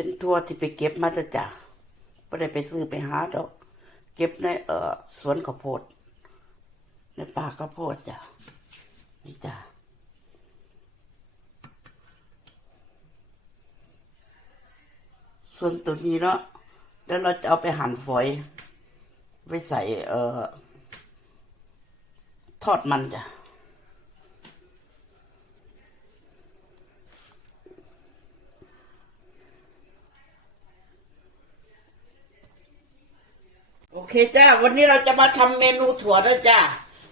เป็นทัวร์ที่ไปเก็บมาจ้ะจ้ะไม่ได้ไปซื้อไปหาดอก เก็บในเออสวนข้าวโพด ในป่าข้าวโพดจ้ะนี่จ้ะส่วนตัวนี้เนาะแล้วเราจะเอาไปหั่นฝอย ไว้ใส่เอ่อ ทอดมันจ้ะ โอเคจ้า วันนี้เราจะมาทำเมนูถั่วด้วยจ้า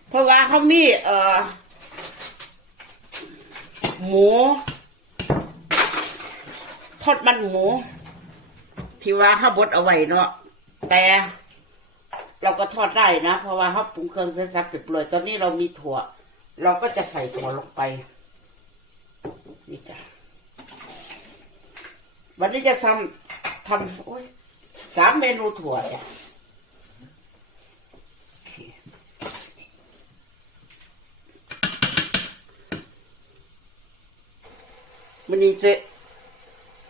เพราะว่าเขามีเอ่อ หมูทอดมันหมู ที่ว่าเขาบดเอาไว้เนาะแต่เราก็ทอดได้นะ เพราะว่าเขาปรุงเครื่องเส้นซับเรียบร้อยตอนนี้เรามีถั่ว เราก็จะใส่ถั่วลงไปนี่จ้ะวันนี้จะทำทำโอ้ยสามเมนูถั่วจ้ะโอเค วันนี้จะ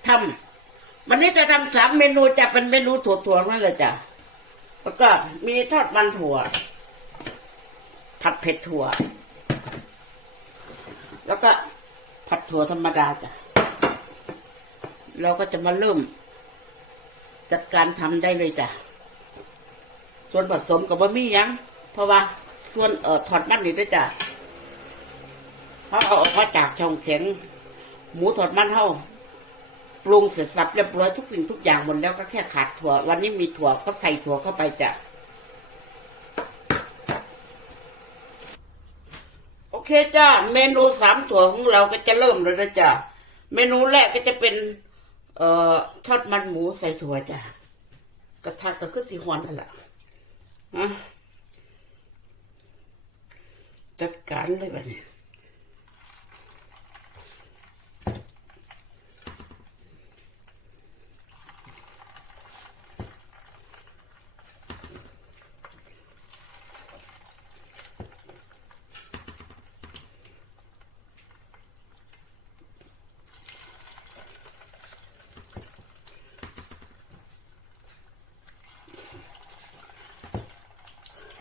ทำวันนี้จะทำสามเมนูจะเป็นเมนูถั่วๆนั่นแหละจ้ะแล้วก็มีทอดมันถั่ว ผัดเผ็ดถั่ว แล้วก็ผัดถั่วธรรมดาจ้ะเราก็จะมาเริ่ม จัดการทำได้เลยจ้ะส่วนผสมกับบะหมี่ยัง เพราะว่า ส่วนเอ่อถอดมันนี่ด้วยจ้ะเขาะเอาออกมาจากช่องแข็ง หมูถอดมันเท่าปรุงเสร็จสับเรียบร้อยทุกสิ่งทุกอย่างหมดแล้วก็แค่ขาดถั่ว วันนี้มีถั่วก็ใส่ถั่วเข้าไปจ้ะโอเคจ้าเมนูสามถั่วของเราก็จะเริ่มเลยนะจ้ะเมนูแรกก็จะเป็น เอ่อทอดมันหมูใส่ถั่วจ้ะกระทะก็คือสีหอนนั่นแหละฮะจัดการเลยแบบนี้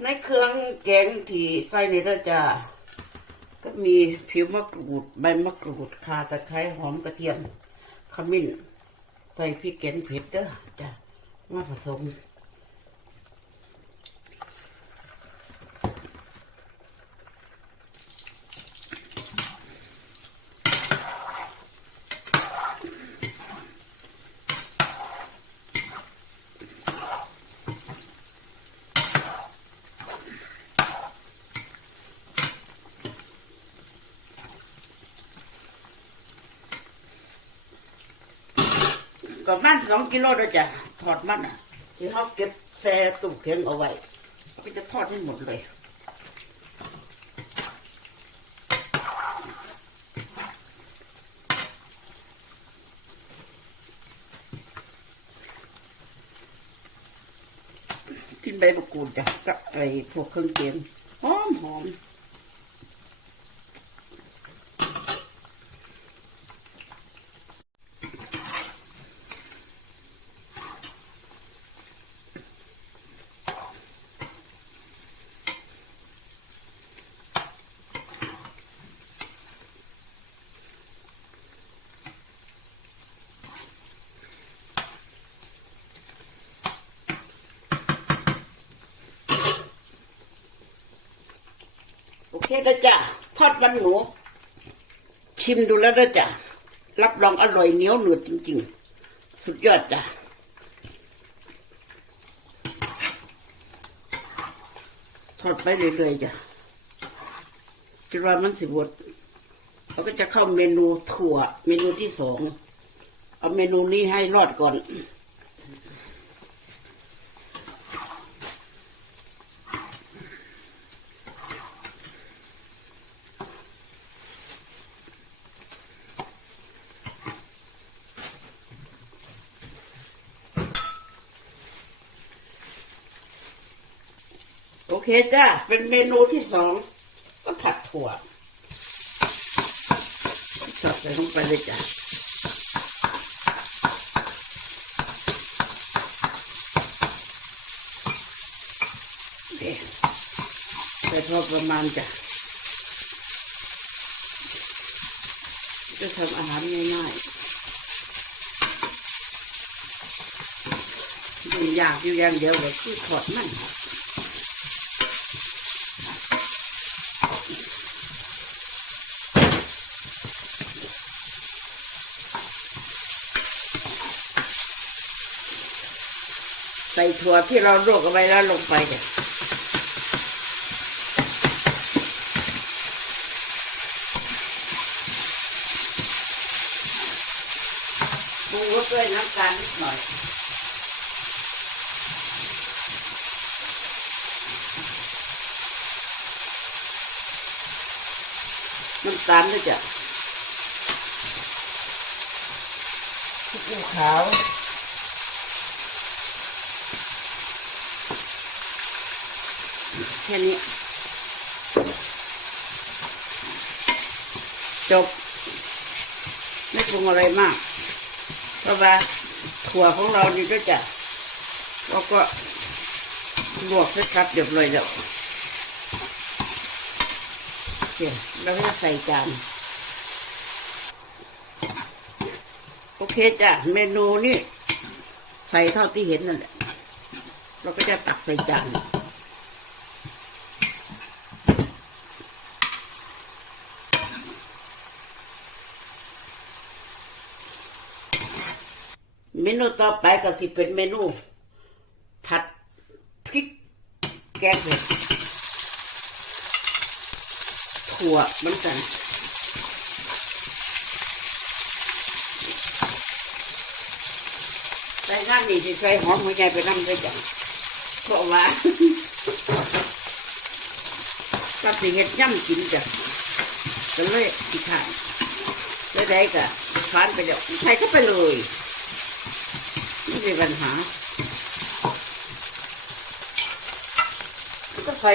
ในเครื่องแกงที่ใส่นี่ก็จะก็มีผิวมะกรูดใบมะกรูดข่าตะไคร้หอมกระเทียมขมิ้น ใส่พริกแกงเผ็ดเด้อจ้ะมาผสม ประมาณสองกิโลเด้อจ้ะทอดมันอะ ที่เขาเก็บแช่ตู้เข็งเอาไว้ ก็จะทอดให้หมดเลยกินใบมะกรูดจ้ะกับไอ้พวกเครื่องเคียงหอมหอม โอเคแล้จ้ะทอดมันหนู ชิมดูแล้วแล้จ้ะรับรองอร่อยเหนียวหนืดจริง ๆ สุดยอดจ้ะทอดไปเรื่อยๆจ้ะคิดว่ามันสิบดเราก็จะเข้าเมนูถั่ว เมนูที่สอง เอาเมนูนี้ให้รอดก่อน เคจ้า เป็นเมนูที่สอง ก็ผัดถั่วใส่ลงไปเลยจ้ะใส่พอประมาณจ้ะจะทำอาหารง่ายๆยุ่งยากอยู่อย่างเดียวก็คือถอดมันค่ะ ใส่ถั่วที่เราลวกเอาไว้แล้วลงไปเนี่ยปรุงรสด้วยน้ำตาลนิดหน่อยน้ำตาลด้วยจ้ะพริกขี้ขาว แค่นี้จบ ไม่ปรุงอะไรมาก เพราะว่าถั่วของเรานี่ก็จะเราก็ลวกให้ครับเรียบร้อยแล้วโอเคเราจะใส่จานโอเคจ้ะเมนูนี่ใส่เท่าที่เห็นนั่นแหละเราก็จะตักใส่จาน เมนูต่อไปก็สิเป็นเมนู ผัดพริกแกงเผ็ดถั่วเหมือนกันใส่น้ำนี่สิใส่หอมหัวใจไปน้ำด้วยจ้ะเพราะว่าก็สิเห็ดย่ำกินจ้ะก็เลยสิขายแล้วได้ก็ฟานไปเดี๋ยวใส่เข้าไปเลย ไม่มีปัญหา ก็ใส่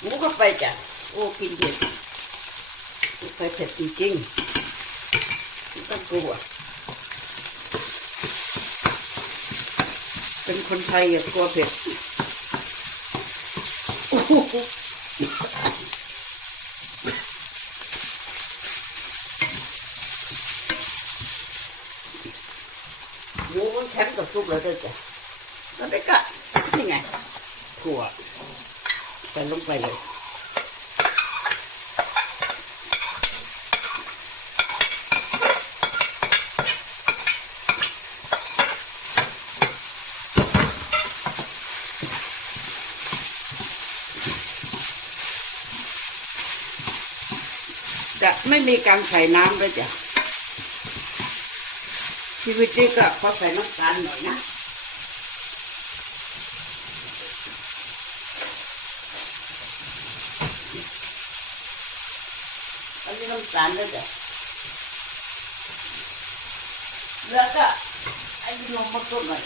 หมูเข้าไปจ้ะโอ้กินเผ็ดใส่เผ็ดจริงๆไม่ต้องกลัวเป็นคนไทยอย่ากลัวเผ็ดโอ้โห หมูมันแข็งกับซุปเลยด้วยจ้ะแล้วได้ก็นี่ไงถั่วใส่ลงไปเลยจะไม่มีการใส่น้ำด้วยจ้ะ ชีวิตนี้ก็ขอใส่น้ำตาลหน่อยนะอันนี้น้ำตาลด้วยจ้ะแล้วก็ไอ้นมมาต้นหน่อย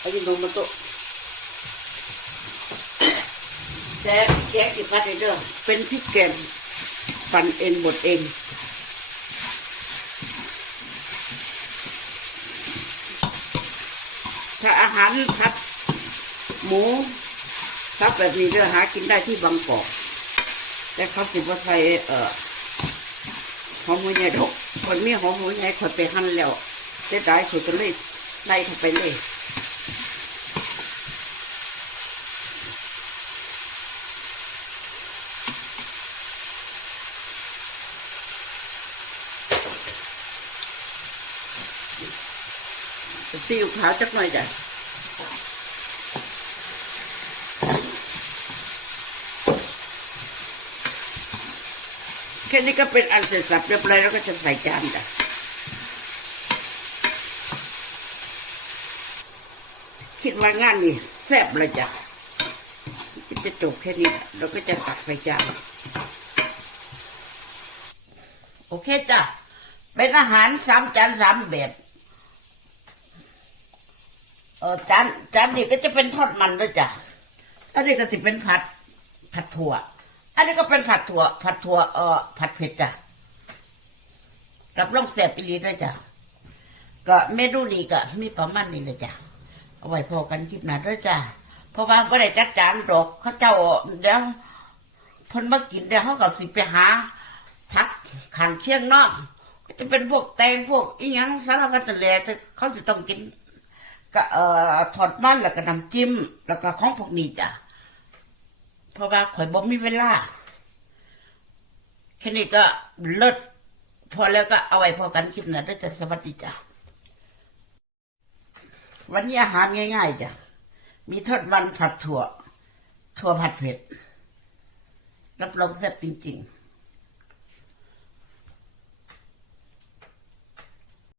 ไอ้นมมาต้นแต่พริกแกงที่พัดเด้อเป็นพริกแกง ปั่นเองบดเองถ้าอาหารพัด หมูทับแบบนี้เด้อหากินได้ที่บางกอก แต่เขาสิบ่ใส่เอ่อหอมหัวใหญ่ดอกคนมีหอมหัวใหญ่คนไปหั่นแล้วเสียดายสุดก็เลยไล่เข้าไปเลย ซีอิ๊วขาวจักหน่อยจ้ะแค่นี้ก็เป็นอันเสร็จสับเรียบร้อยแล้วก็จะใส่จานจ้ะคิดว่างานนี่แซ่บเลยจ้ะจะจบแค่นี้เราก็จะตักใส่จานโอเคจ้ะเป็นอาหารสามจานสามแบบ เออจานจานนี้ก็จะเป็นทอดมันด้วยจ้ะอันนี้ก็สิเป็นผัดผัดถั่ว อันนี้ก็เป็นผัดถั่ว ผัดถั่วเออผัดเผ็ดจ้ะกับล่องแสบอีลีด้วยจ้ะก็เมนูนี้ก็มีประมาณนี้เลยจ้ะเอาไว้พอกันคลิปหน้าด้วยจ้ะเพราะว่าไม่ได้จัดจานดอกเขาเจ้าเดี๋ยวพิ่นมากินเดี๋ยวเขาก็สิไปหาพักขางเคียงเนาะก็จะเป็นพวกแตงพวกอีหยังสารพัดนั่แหล่เขาจะต้องกิน ก็เอ่อทอดมันแล้วก็น้ำจิ้ม แล้วก็ของพวกนี้จ้ะเพราะว่าข่อยบ่มีเวลาแค่นี้ก็เลิศพอแล้วก็เอาไว้พอกันคลิปหน้าด้วยจ้ะสวัสดีจ้ะวันนี้อาหารง่ายๆจ้ะมีทอดมันผัดถั่ว ถั่วผัดเผ็ด รับรองแซ่บจริงๆ